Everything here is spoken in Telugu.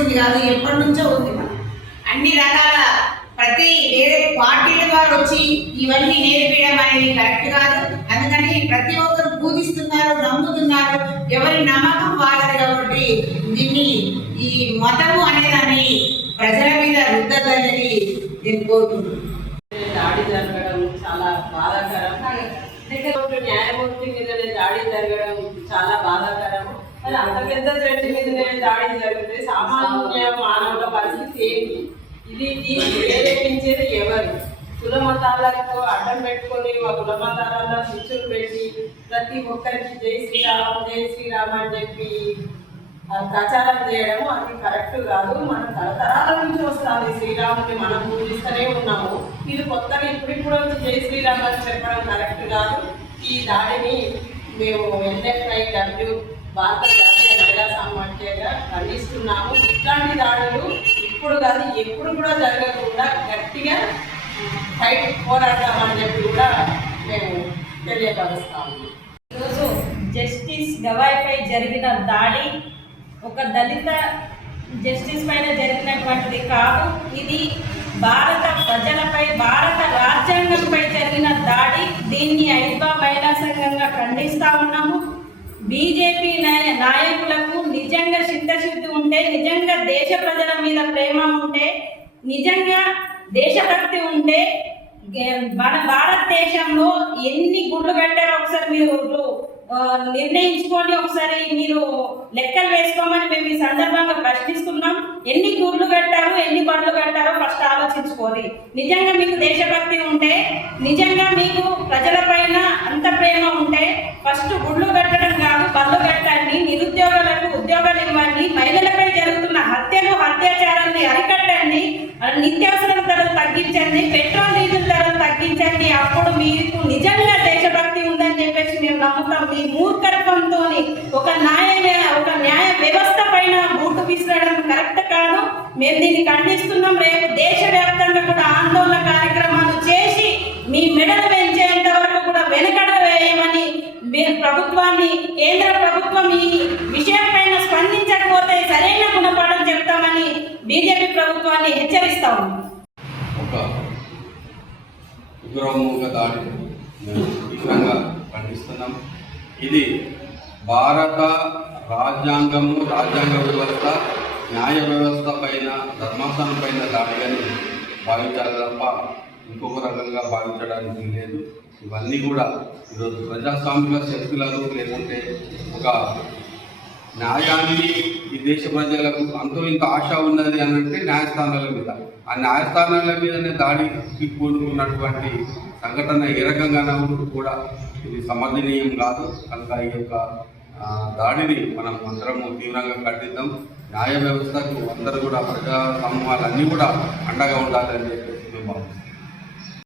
వచ్చింది కాదు ఎప్పటి నుంచో ఉంది అన్ని రకాల ప్రతి వేరే పార్టీల వారు వచ్చి ఇవన్నీ నేర్పించడం అనేది కరెక్ట్ కాదు. అందుకని ప్రతి ఒక్కరు పూజిస్తున్నారు నమ్ముతున్నారు. ఎవరి నమ్మకం వాళ్ళది కాబట్టి దీన్ని ఈ మతము అనేదాన్ని ప్రజల మీద రుద్దదని నేను కోరుకుంటున్నాను. దాడి జరగడం చాలా బాధాకరం. న్యాయమూర్తి మీద దాడి జరగడం చాలా బాధాకరం మరి అంత పెద్ద జడ్జి మీదనే దాడి జరిగితే సామాన్య మానవుల పరిస్థితి ఏంటి? ఇది దీన్ని ప్రేరేపించేది ఎవరు? కుల మతాలకు అడ్డం పెట్టుకొని మా కుల మతాలలో శిక్షలు పెట్టి ప్రతి ఒక్కరికి జై శ్రీరామ్ జై శ్రీరామ్ అని చెప్పి ప్రచారం చేయడం అది కరెక్ట్ కాదు. మన తరతరాల నుంచి వస్తుంది శ్రీరాముని మనం పూజిస్తూనే ఉన్నాము. ఇది కొత్తగా ఇప్పుడిప్పుడు వచ్చి జై శ్రీరామ్ అని చెప్పడం కరెక్ట్ కాదు. ఈ దాడిని మేము ఎన్ఎఫ్ఐ డబ్ల్యూ భారత జాతీయ మహిళా సమాఖ్యగా ఖండిస్తున్నాము. ఇట్లాంటి దాడులు ఇప్పుడు కాదు ఎప్పుడు కూడా జరగకుండా గట్టిగా ఫైట్ పోరాడతామని చెప్పి కూడా మేము తెలియపరుస్తాము. ఈరోజు జస్టిస్ గవాయిపై జరిగిన దాడి ఒక దళిత జస్టిస్ పైన జరిగినటువంటిది కాదు. ఇది భారత ప్రజలపై భారత రాజ్యాంగంపై జరిగిన దాడి. దీన్ని ఐద్వా మహిళా సంఘంగా ఖండిస్తా ఉన్నాము. బీజేపీ నాయ- నాయకులకు నిజంగా చిత్తశుద్ధి ఉంటే నిజంగా దేశ ప్రజల మీద ప్రేమ ఉంటే నిజంగా దేశభక్తి ఉంటే గే- మన భారతదేశంలో ఎన్ని గుళ్ళు కట్టారో ఒకసారి మీరు నిర్ణయించుకోండి. ఒకసారి మీరు లెక్కలు వేసుకోమని మేము ఈ సందర్భంగా ప్రశ్నిస్తున్నాం. ఎన్ని గుళ్ళు కట్టారు ఎన్ని బండ్లు కట్టారో ఫస్ట్ ఆలోచించుకోండి. నిజంగా మీకు దేశభక్తి ఉంటే నిజంగా మీకు ప్రజలపై అంత ప్రేమ ఉంటే ఫస్ట్ గుళ్ళు కట్టడం కాదు బళ్ళు కట్టండి నిరుద్యోగులకు ఉద్యోగాలు ఇవ్వండి మహిళలపై జరుగుతున్న హత్యలు అత్యాచారాన్ని అరికట్టండి. నిత్యావసరం నిత్యావసర ధరలు తగ్గించండి. పెట్రోల్ డీజిల్ ధరలు తగ్గించండి. అప్పుడు మీకు నిజంగా దేశభక్తి ఉందని చెప్పేసి మేము నమ్ముతాం. మీ మూర్ఖత్వంతో ఒక న్యాయ ఒక న్యాయ వ్యవస్థ పైన బూటు విసరడం కరెక్ట్ కాదు. మేము దీన్ని ఖండిస్తున్నాం. రేపు దేశవ్యాప్తంగా కూడా ఆందోళన కార్యక్రమాలు చేసి మీ మెడలు పెంచేంత వరకు కూడా వెనకడ వేయమని మీరు ప్రభుత్వాన్ని కేంద్ర ప్రభుత్వం ఈ విషయం సరైన గుణపాఠం చెప్తామని బీజేపీ ప్రభుత్వాన్ని హెచ్చరిస్తా ఉన్నాం ఒక ఉగ్రమూక దాడిని తీవ్రంగా ఖండిస్తున్నాం. ఇది భారత రాజ్యాంగము రాజ్యాంగ వ్యవస్థ న్యాయ వ్యవస్థ పైన ధర్మాసనం పైన దాడిని భావించాలి తప్ప ఇంకొక రకంగా భావించడానికి లేదు. ఇవన్నీ కూడా ఈరోజు ప్రజాస్వామిక శక్తులను లేకుంటే ఒక న్యాయాన్ని ఈ దేశ ప్రజలకు అంతో ఇంత ఆశ ఉన్నది అని అంటే న్యాయస్థానాల మీద. ఆ న్యాయస్థానాల మీదనే దాడికి కూడుకున్నటువంటి సంఘటన ఏ రకంగానే ఉంటూ కూడా ఇది సమర్థనీయం కాదు. కనుక ఈ యొక్క దాడిని మనం అందరము తీవ్రంగా ఖండిద్దాం. న్యాయ వ్యవస్థకు అందరూ కూడా ప్రజా సమూహాలన్నీ కూడా అండగా ఉండాలని చెప్పేసి మేము భావిస్తాం